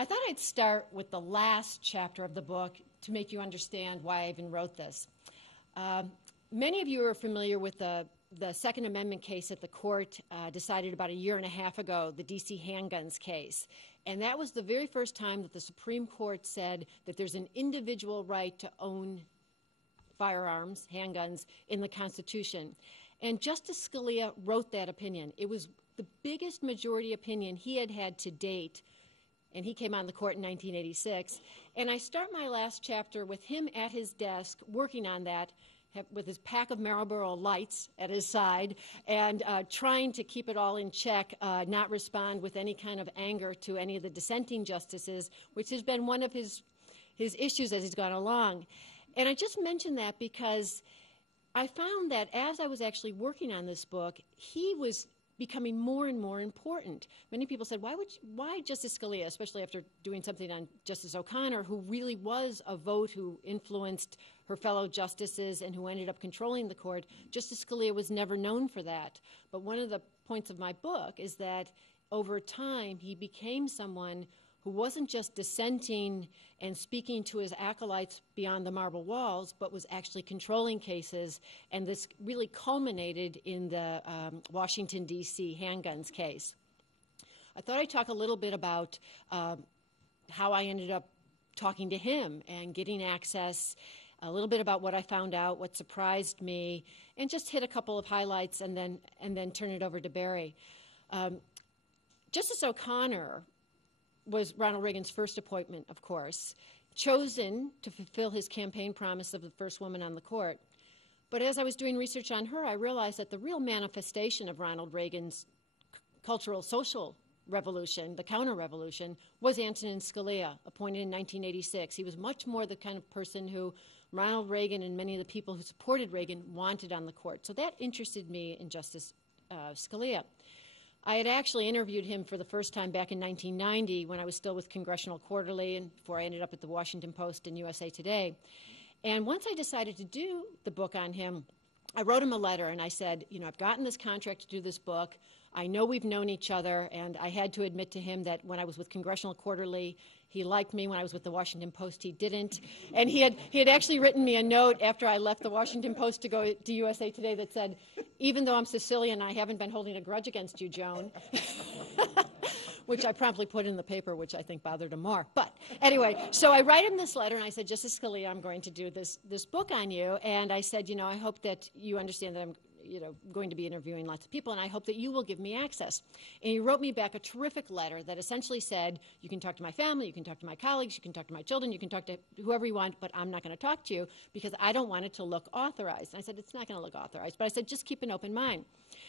I thought I'd start with the last chapter of the book to make you understand why I even wrote this. Many of you are familiar with the Second Amendment case that the court decided about a year and a half ago, the D.C. handguns case. And that was the very first time that the Supreme Court said that there's an individual right to own firearms, handguns, in the Constitution. And Justice Scalia wrote that opinion. It was the biggest majority opinion he had had to date, and he came on the court in 1986. And I start my last chapter with him at his desk working on that, with his pack of Marlboro Lights at his side, and trying to keep it all in check, not respond with any kind of anger to any of the dissenting justices, which has been one of his issues as he's gone along. And I just mention that because I found that as I was actually working on this book, he was becoming more and more important. Many people said, why Justice Scalia, especially after doing something on Justice O'Connor, who really was a vote who influenced her fellow justices and who ended up controlling the court. Justice Scalia was never known for that. But one of the points of my book is that over time he became someone who wasn't just dissenting and speaking to his acolytes beyond the marble walls, but was actually controlling cases, and this really culminated in the Washington, D.C. handguns case. I thought I'd talk a little bit about how I ended up talking to him and getting access, a little bit about what I found out, what surprised me, and just hit a couple of highlights and then turn it over to Barry. Justice O'Connor was Ronald Reagan's first appointment, of course, chosen to fulfill his campaign promise of the first woman on the court. But as I was doing research on her, I realized that the real manifestation of Ronald Reagan's cultural social revolution, the counter-revolution, was Antonin Scalia, appointed in 1986. He was much more the kind of person who Ronald Reagan and many of the people who supported Reagan wanted on the court. So that interested me in Justice Scalia. I had actually interviewed him for the first time back in 1990 when I was still with Congressional Quarterly and before I ended up at the Washington Post and USA Today. And once I decided to do the book on him, I wrote him a letter and I said, you know, I've gotten this contract to do this book. I know we've known each other, and I had to admit to him that when I was with Congressional Quarterly, he liked me. When I was with the Washington Post, he didn't. And he had actually written me a note after I left the Washington Post to go to USA Today that said, even though I'm Sicilian, I haven't been holding a grudge against you, Joan. Which I promptly put in the paper, which I think bothered him more. But anyway, so I write him this letter, and I said, Justice Scalia, I'm going to do this book on you. And I said, you know, I hope that you understand that I'm going to be interviewing lots of people, and I hope that you will give me access. And he wrote me back a terrific letter that essentially said, you can talk to my family, you can talk to my colleagues, you can talk to my children, you can talk to whoever you want, but I'm not going to talk to you because I don't want it to look authorized. And I said, it's not going to look authorized. But I said, just keep an open mind.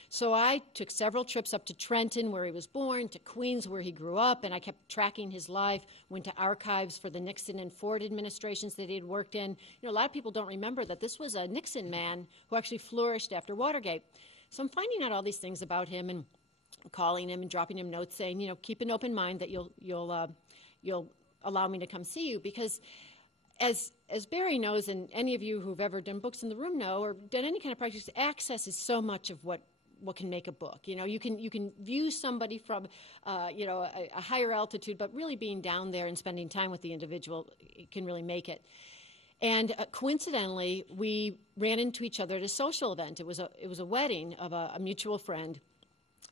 So I took several trips up to Trenton, where he was born, to Queens, where he grew up, and I kept tracking his life, went to archives for the Nixon and Ford administrations that he had worked in. You know, a lot of people don't remember that this was a Nixon man who actually flourished after Watergate. So I'm finding out all these things about him and calling him and dropping him notes saying, you know, keep an open mind that you'll allow me to come see you, because as Barry knows, and any of you who've ever done books in the room know, or done any kind of practice, access is so much of what can make a book. You know, you can view somebody from, a higher altitude, but really being down there and spending time with the individual can really make it. And coincidentally, we ran into each other at a social event. It was a wedding of a mutual friend.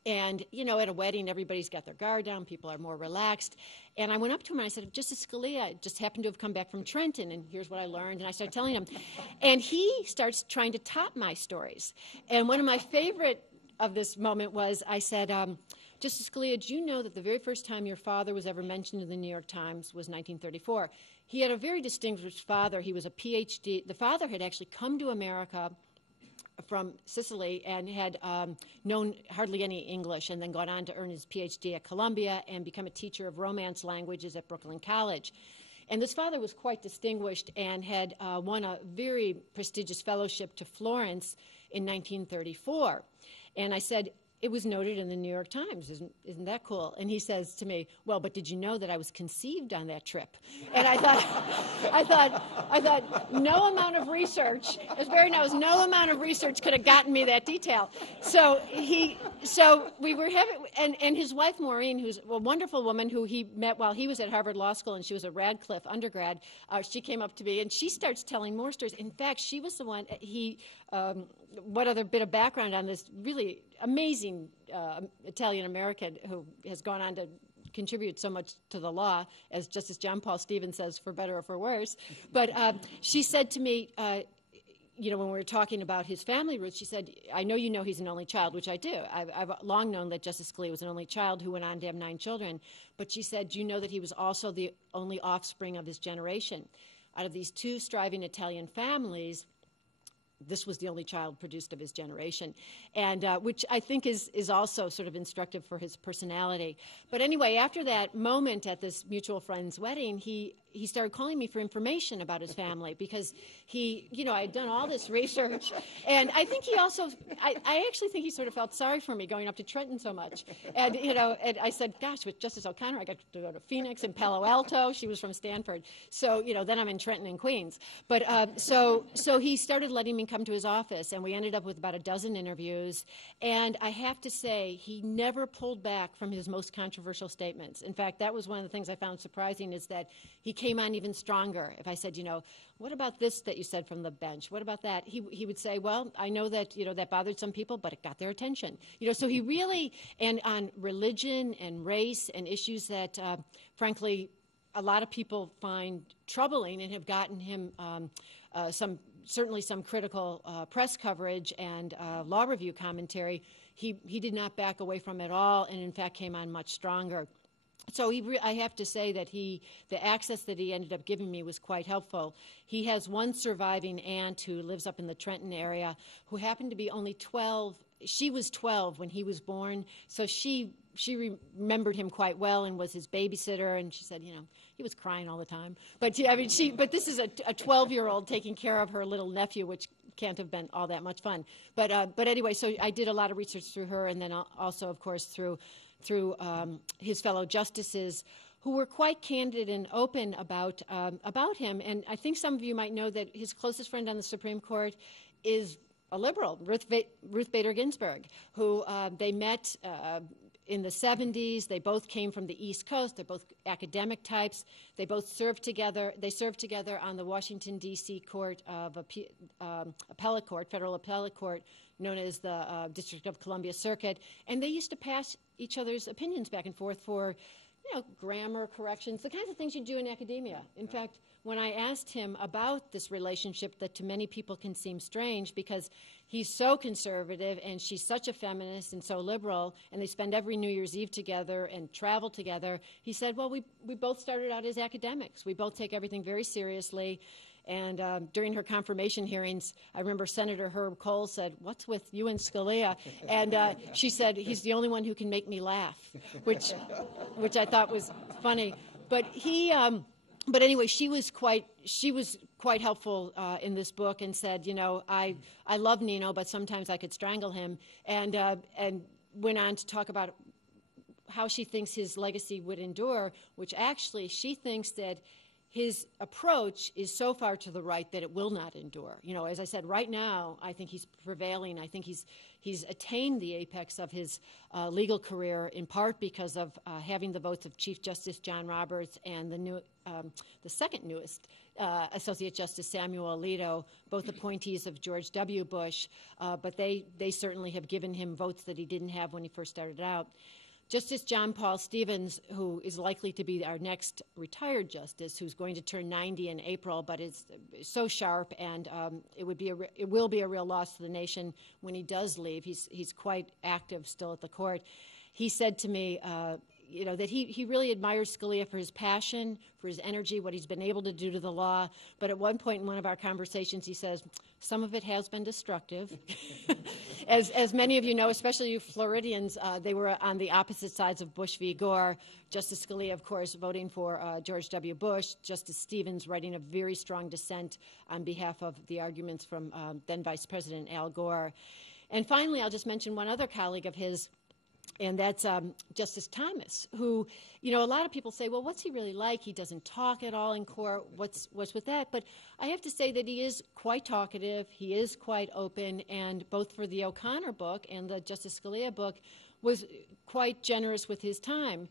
And, you know, at a wedding, everybody's got their guard down. People are more relaxed. And I went up to him and I said, Justice Scalia, I just happened to have come back from Trenton, and here's what I learned. And I started telling him. And he starts trying to top my stories. And one of my favorite of this moment was I said, Justice Scalia, do you know that the very first time your father was ever mentioned in the New York Times was 1934? He had a very distinguished father. He was a PhD. The father had actually come to America from Sicily and had known hardly any English, and then gone on to earn his PhD at Columbia and become a teacher of Romance languages at Brooklyn College. And this father was quite distinguished and had won a very prestigious fellowship to Florence in 1934. And I said, it was noted in the New York Times. Isn't that cool? And he says to me, well, but did you know that I was conceived on that trip? And I thought, no amount of research, as Barry knows, no amount of research could have gotten me that detail. So we were having, and his wife Maureen, who's a wonderful woman who he met while he was at Harvard Law School, and she was a Radcliffe undergrad. She came up to me, and she starts telling more stories. In fact, she was the one. What other bit of background on this really amazing Italian-American who has gone on to contribute so much to the law, as Justice John Paul Stevens says, for better or for worse. But she said to me, when we were talking about his family roots, she said, I know you know he's an only child, which I do. I've long known that Justice Scalia was an only child who went on to have 9 children. But she said, do you know that he was also the only offspring of his generation? Out of these 2 striving Italian families, this was the only child produced of his generation, and which I think is also sort of instructive for his personality. But anyway, after that moment at this mutual friend's wedding, he started calling me for information about his family because I had done all this research, and I think he also, I actually think he sort of felt sorry for me going up to Trenton so much. And, and I said, gosh, with Justice O'Connor, I got to go to Phoenix and Palo Alto. She was from Stanford. So, then I'm in Trenton and Queens. But so he started letting me come to his office, and we ended up with about a dozen interviews. And I have to say, he never pulled back from his most controversial statements. In fact, that was one of the things I found surprising, is that he came on even stronger. If I said, what about this that you said from the bench? What about that? He would say, well, I know that, that bothered some people, but it got their attention. So he really, and on religion and race and issues that, frankly, a lot of people find troubling and have gotten him certainly some critical press coverage and law review commentary, he did not back away from it all, and in fact came on much stronger. So I have to say that the access that he ended up giving me was quite helpful. He has one surviving aunt who lives up in the Trenton area who happened to be only 12. She was 12 when he was born, so she remembered him quite well and was his babysitter, and she said, he was crying all the time. But but this is a 12-year-old taking care of her little nephew, which can't have been all that much fun. But anyway, so I did a lot of research through her, and then also, of course, through his fellow justices, who were quite candid and open about him. And I think some of you might know that his closest friend on the Supreme Court is a liberal, Ruth Bader Ginsburg, who they met in the 70s. They both came from the East Coast. They're both academic types. They both served together. They served together on the Washington, D.C. Court of Appellate Court, Federal Appellate Court, known as the District of Columbia Circuit. And they used to pass each other's opinions back and forth for, grammar corrections, the kinds of things you do in academia. In fact, when I asked him about this relationship that to many people can seem strange because he's so conservative and she's such a feminist and so liberal, and they spend every New Year's Eve together and travel together, he said, well, we both started out as academics. We both take everything very seriously. And during her confirmation hearings, I remember Senator Herb Kohl said, what's with you and Scalia? And she said, he's the only one who can make me laugh, which I thought was funny. But but anyway, she was quite helpful in this book and said, I love Nino, but sometimes I could strangle him, and went on to talk about how she thinks his legacy would endure, which actually she thinks that his approach is so far to the right that it will not endure. As I said, right now, I think he's prevailing. I think he's attained the apex of his legal career, in part because of having the votes of Chief Justice John Roberts and the second newest Associate Justice Samuel Alito, both appointees of George W. Bush, but they certainly have given him votes that he didn't have when he first started out. Justice John Paul Stevens, who is likely to be our next retired justice, who's going to turn 90 in April, but is so sharp, and it will be a real loss to the nation when he does leave. He's quite active still at the court. He said to me, that he really admires Scalia for his passion, for his energy, what he's been able to do to the law. But at one point in one of our conversations, he says, some of it has been destructive. As many of you know, especially you Floridians, they were on the opposite sides of Bush v. Gore. Justice Scalia, of course, voting for George W. Bush. Justice Stevens writing a very strong dissent on behalf of the arguments from then Vice President Al Gore. And finally, I'll just mention one other colleague of his, and that's Justice Thomas, who, a lot of people say, well, what's he really like? He doesn't talk at all in court. What's with that? But I have to say that he is quite talkative. He is quite open, and both for the O'Connor book and the Justice Scalia book was quite generous with his time.